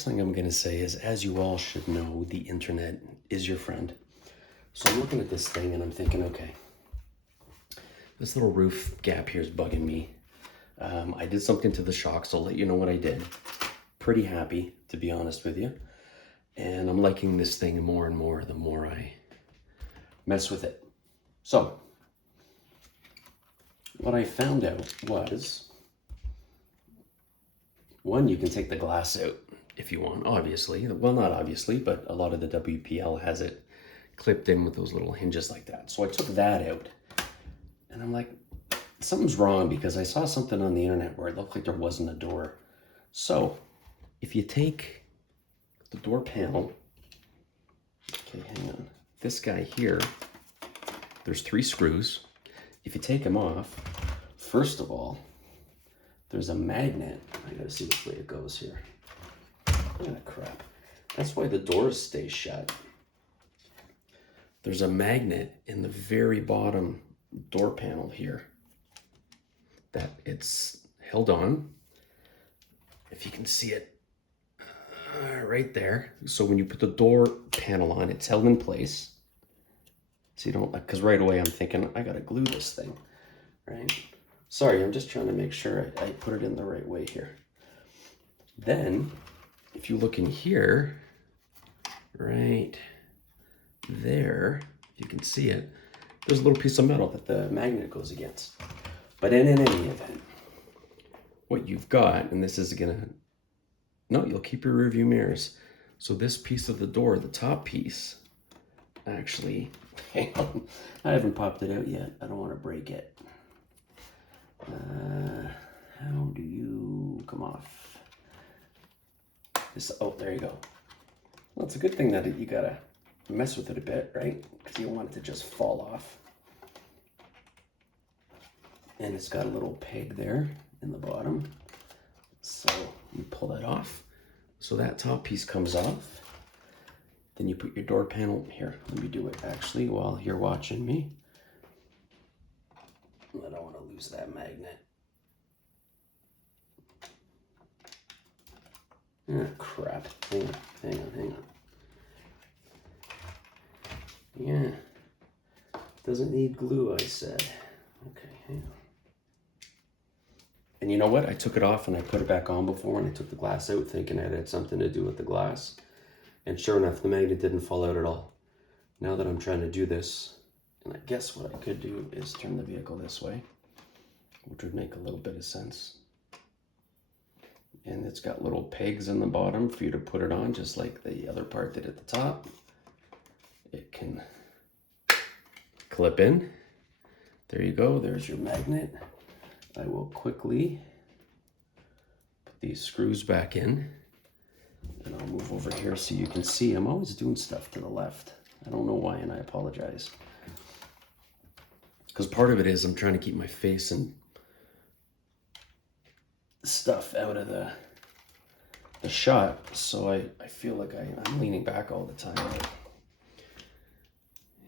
first thing I'm gonna say is, as you all should know, the internet is your friend. So I'm looking at this thing and I'm thinking, okay, this little roof gap here is bugging me. I did something to the shocks. I'll let you know what I did. Pretty happy, to be honest with you. And I'm liking this thing more and more the more I mess with it. So, what I found out was, one, you can take the glass out if you want, obviously. Well, not obviously, but a lot of the WPL has it clipped in with those little hinges like that. So I took that out. And I'm like, something's wrong, because I saw something on the internet where it looked like there wasn't a door. So if you take the door panel, okay, hang on. This guy here, there's 3 screws. If you take them off, first of all, there's a magnet. I gotta see which way it goes here. Oh, crap. That's why the doors stay shut. There's a magnet in the very bottom door panel here that it's held on. If you can see it right there. So when you put the door panel on, it's held in place. So you don't, because right away I'm thinking, I gotta glue this thing, right? Sorry, I'm just trying to make sure I put it in the right way here. Then, if you look in here, right there, if you can see it, there's a little piece of metal that the magnet goes against. But in any event, what you've got, and this is gonna, no, you'll keep your rearview mirrors. So this piece of the door, the top piece, actually, hang on, I haven't popped it out yet. I don't want to break it. How do you come off? This, oh, there you go. Well, it's a good thing that you gotta mess with it a bit, right? Because you don't want it to just fall off. And it's got a little peg there in the bottom. So you pull that off. So that top piece comes off. Then you put your door panel here. Let me do it actually while you're watching me. I don't want to lose that magnet. Ah, crap. Hang on. Yeah. Doesn't need glue, I said. Okay, hang on. And you know what? I took it off and I put it back on before, and I took the glass out thinking it had something to do with the glass. And sure enough, the magnet didn't fall out at all. Now that I'm trying to do this, and I guess what I could do is turn the vehicle this way, which would make a little bit of sense. And it's got little pegs in the bottom for you to put it on, just like the other part did at the top. It can clip in. There you go, there's your magnet. I will quickly put these screws back in, and I'll move over here so you can see. I'm always doing stuff to the left. I don't know why, and I apologize. Because part of it is I'm trying to keep my face and stuff out of the shot, so I feel like I'm leaning back all the time.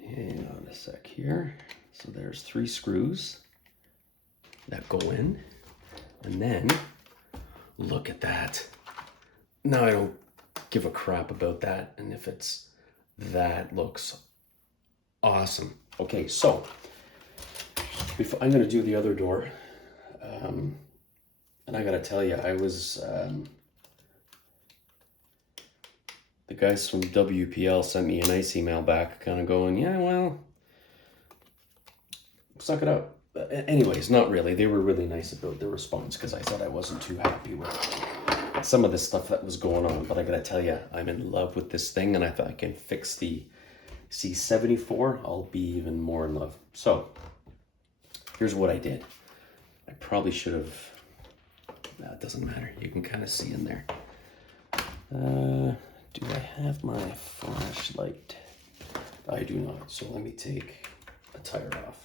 Hang on a sec here. So there's 3 screws that go in, and then look at that. Now I don't give a crap about that, and if it's, that looks awesome. Okay, so I'm gonna do the other door, and I gotta tell you, I was the guys from WPL sent me a nice email back, kind of going, yeah, well, suck it up. Anyways, not really. They were really nice about their response, because I said I wasn't too happy with some of the stuff that was going on. But I gotta tell you, I'm in love with this thing, and if I can fix the C74, I'll be even more in love. So here's what I did. I probably should have, that doesn't matter. You can kind of see in there. Do I have my flashlight? I do not. So let me take a tire off.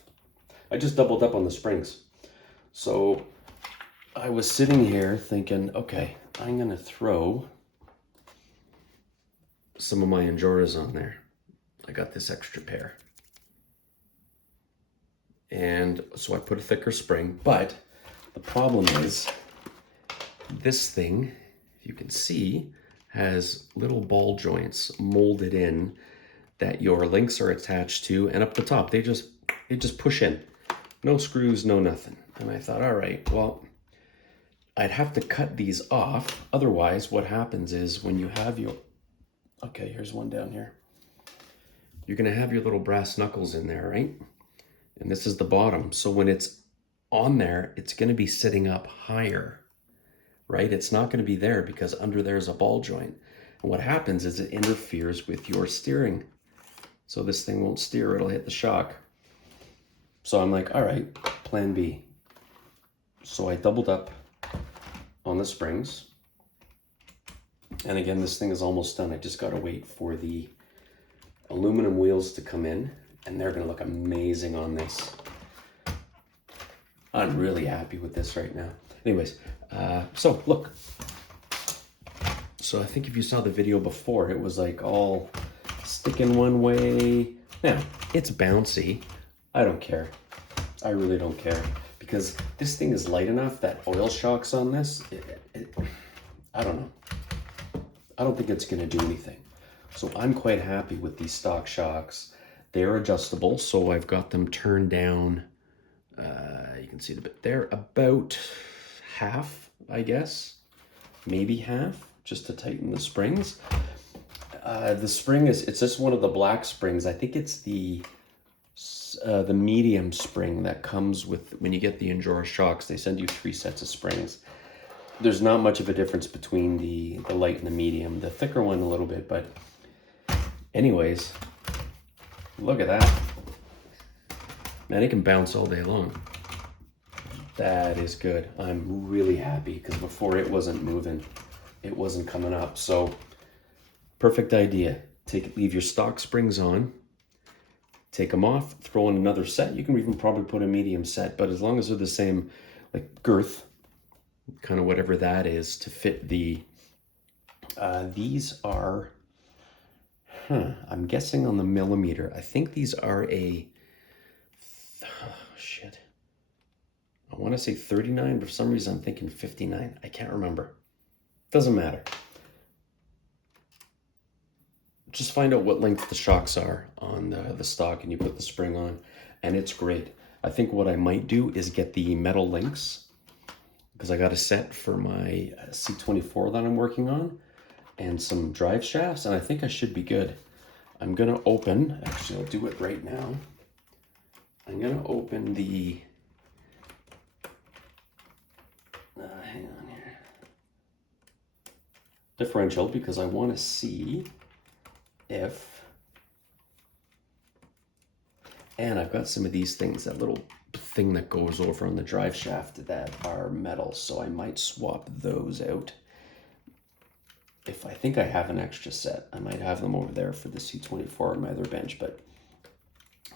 I just doubled up on the springs. So I was sitting here thinking, okay, I'm gonna throw some of my Enjoras on there. I got this extra pair. And so I put a thicker spring, but the problem is this thing, if you can see, has little ball joints molded in that your links are attached to, and up the top, they just push in. No screws, no nothing. And I thought, all right, well, I'd have to cut these off. Otherwise, what happens is when you have your, okay, here's one down here. You're gonna have your little brass knuckles in there, right? And this is the bottom. So when it's on there, it's gonna be sitting up higher, right? It's not gonna be there because under there's a ball joint. And what happens is it interferes with your steering. So this thing won't steer, it'll hit the shock. So I'm like, all right, plan B. So I doubled up on the springs. And again, this thing is almost done. I just gotta wait for the aluminum wheels to come in, and they're gonna look amazing on this. I'm really happy with this right now. Anyways, so look. So I think if you saw the video before, it was like all sticking one way. Now, it's bouncy. I don't care. I really don't care, because this thing is light enough that oil shocks on this, I don't know. I don't think it's gonna do anything. So I'm quite happy with these stock shocks. They're adjustable, so I've got them turned down. You can see the bit there, about half, I guess, maybe half, just to tighten the springs. The spring it's just one of the black springs. I think it's the medium spring that comes with, when you get the Endura shocks, they send you 3 sets of springs. There's not much of a difference between the light and the medium. The thicker one a little bit, but anyways, look at that. Man, it can bounce all day long. That is good. I'm really happy, because before it wasn't moving. It wasn't coming up. So perfect idea. Leave your stock springs on, take them off, throw in another set. You can even probably put a medium set, but as long as they're the same, like girth, kind of whatever that is, to fit the, these are, I'm guessing on the millimeter. I think these are a, shit. I want to say 39, but for some reason I'm thinking 59. I can't remember. Doesn't matter. Just find out what length the shocks are on the stock, and you put the spring on, and it's great. I think what I might do is get the metal links, because I got a set for my C24 that I'm working on, and some drive shafts, and I think I should be good. I'm gonna open, actually I'll do it right now. I'm gonna open the, hang on here, differential, because I want to see if, and I've got some of these things, that little thing that goes over on the drive shaft that are metal, so I might swap those out. If I think I have an extra set, I might have them over there for the C24 on my other bench, but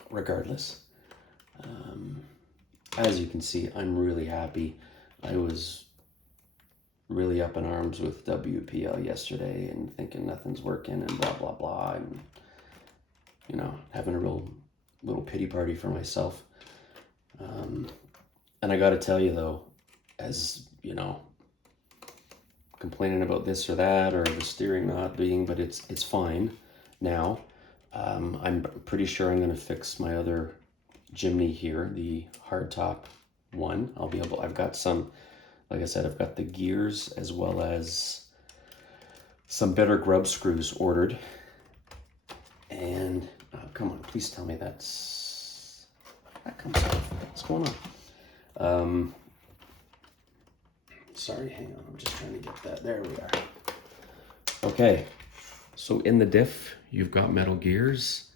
regardless, as you can see, I'm really happy. I was really up in arms with WPL yesterday and thinking nothing's working and blah, blah, blah, and, you know, having a real little pity party for myself. And I got to tell you, though, as, you know, complaining about this or that, or the steering not being, but it's fine now. I'm pretty sure I'm going to fix my other Jimny here, the hardtop one. I've got some, like I said, I've got the gears as well as some better grub screws ordered. And come on, please tell me that comes off. What's going on? Sorry, hang on. I'm just trying to get that. There we are. Okay, so in the diff, you've got metal gears,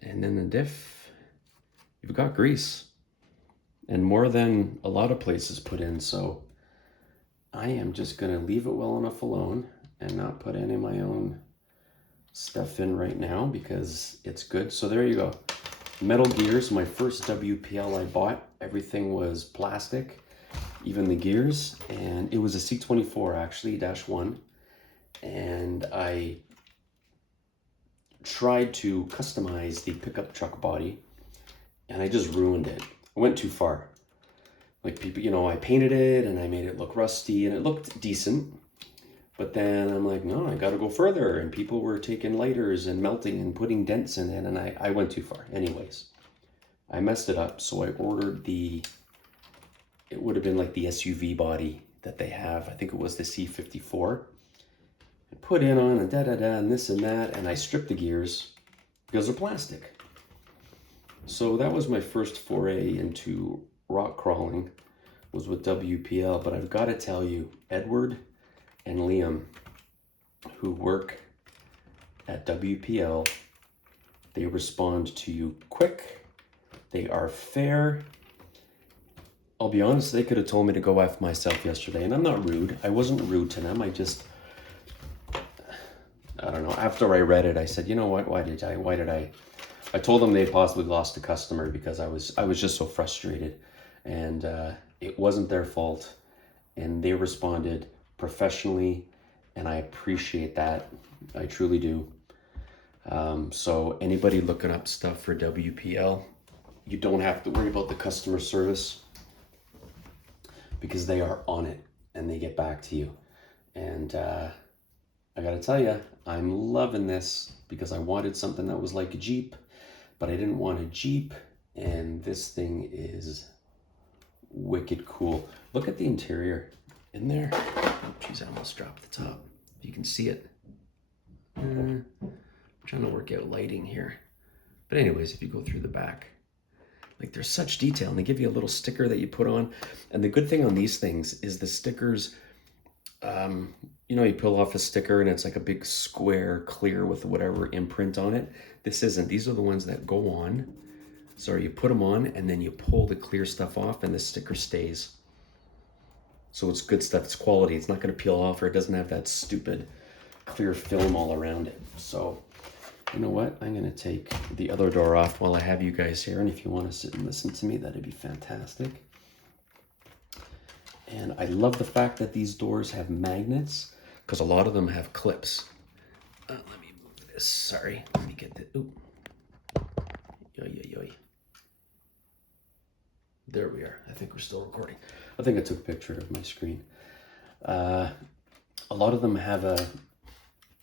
and in the diff, you've got grease, and more than a lot of places put in. So I am just going to leave it well enough alone and not put any of my own stuff in right now, because it's good. So there you go. Metal gears. My first WPL I bought, everything was plastic, even the gears, and it was a C24 actually, -1, and I tried to customize the pickup truck body, and I just ruined it. I went too far. Like, people, you know, I painted it and I made it look rusty, and it looked decent, But then I'm like, no, I got to go further. And people were taking lighters and melting and putting dents in it. And I went too far. Anyways, I messed it up. So I ordered it would have been like the SUV body that they have. I think it was the C54. I put in on and da-da-da and this and that. And I stripped the gears because they're plastic. So that was my first foray into rock crawling, was with WPL. But I've got to tell you, Edward and Liam, who work at WPL, they respond to you quick. They are fair. I'll be honest, they could have told me to go F myself yesterday, and I'm not rude. I wasn't rude to them. I don't know. After I read it, I said, you know what? Why did I? I told them they possibly lost a customer because I was just so frustrated, and it wasn't their fault, and they responded professionally, and I appreciate that. I truly do. So anybody looking up stuff for WPL, you don't have to worry about the customer service because they are on it and they get back to you. And I gotta tell you, I'm loving this because I wanted something that was like a Jeep, but I didn't want a Jeep, and this thing is wicked cool. Look at the interior in there. Oh, geez, I almost dropped the top. You can see it. I'm trying to work out lighting here. But anyways, if you go through the back, like there's such detail, and they give you a little sticker that you put on. And the good thing on these things is the stickers, you know, you peel off a sticker and it's like a big square clear with whatever imprint on it. This isn't. These are the ones that go on. So you put them on and then you pull the clear stuff off and the sticker stays. So it's good stuff. It's quality. It's not going to peel off, or it doesn't have that stupid clear film all around it. So you know what? I'm going to take the other door off while I have you guys here. And if you want to sit and listen to me, that'd be fantastic. And I love the fact that these doors have magnets, because a lot of them have clips. Let me move this. Sorry. Let me get the... Ooh. Yoy. There we are. I think we're still recording. I think I took a picture of my screen. A lot of them have a...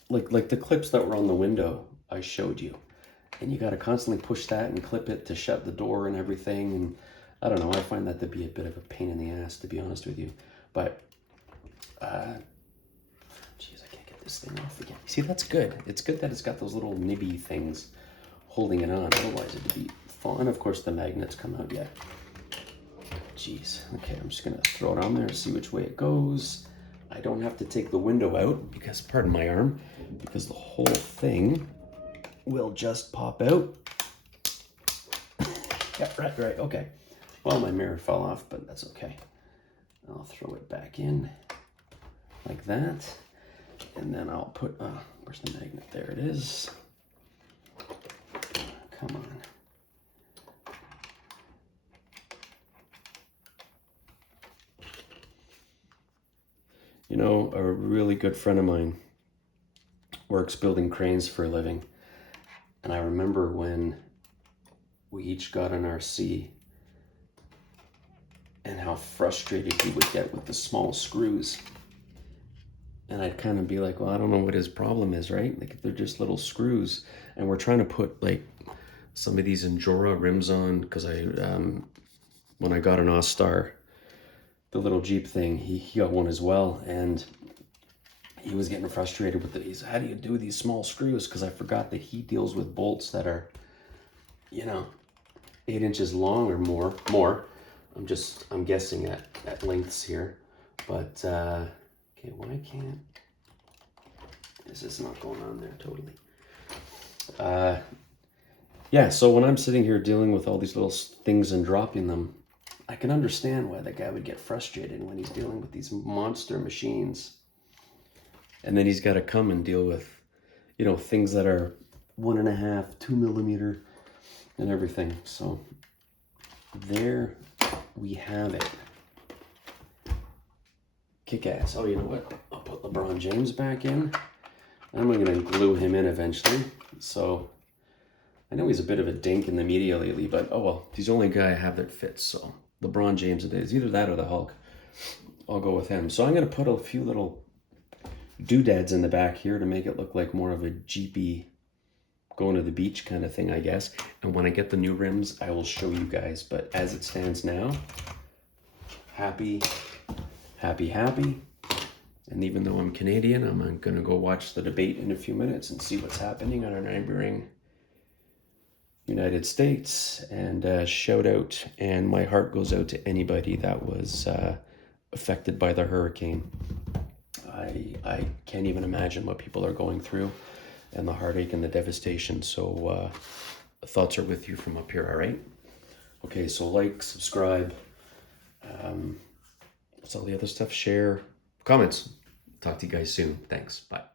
Like the clips that were on the window I showed you. And you got to constantly push that and clip it to shut the door and everything. And I don't know. I find that to be a bit of a pain in the ass, to be honest with you. But... Jeez, I can't get this thing off again. See, that's good. It's good that it's got those little nibby things holding it on. Otherwise, it'd be fun. Of course, the magnets come out yet. Jeez. Okay, I'm just going to throw it on there and see which way it goes. I don't have to take the window out because, pardon my arm, because the whole thing will just pop out. Yeah, right, okay. Well, my mirror fell off, but that's okay. I'll throw it back in like that. And then I'll put, where's the magnet? There it is. Come on. You know, a really good friend of mine works building cranes for a living. And I remember when we each got an RC and how frustrated he would get with the small screws. And I'd kind of be like, well, I don't know what his problem is, right? Like, they're just little screws. And we're trying to put, like, some of these Endura rims on, because when I got an All-Star, the little Jeep thing, he got one as well. And he was getting frustrated with it. He's, how do you do these small screws? Because I forgot that he deals with bolts that are, you know, 8 inches long or more. I'm guessing at lengths here. But, okay, why can't... This is not going on there totally. Yeah, so when I'm sitting here dealing with all these little things and dropping them, I can understand why the guy would get frustrated when he's dealing with these monster machines. And then he's got to come and deal with, you know, things that are 1.5, 2 millimeter and everything. So there we have it. Kick ass. Oh, you know what? I'll put LeBron James back in. I'm going to glue him in eventually. So I know he's a bit of a dink in the media lately, but oh well. He's the only guy I have that fits. So LeBron James it is. Either that or the Hulk. I'll go with him. So I'm going to put a few little doodads in the back here to make it look like more of a jeepy going to the beach kind of thing, I guess. And when I get the new rims, I will show you guys. But as it stands now, happy, happy, happy. And even though I'm Canadian, I'm going to go watch the debate in a few minutes and see what's happening on our neighboring United States. And shout out, and my heart goes out to anybody that was affected by the hurricane. I can't even imagine what people are going through and the heartache and the devastation. So thoughts are with you from up here, all right? Okay, so like, subscribe, what's all the other stuff? Share, comments. Talk to you guys soon. Thanks. Bye.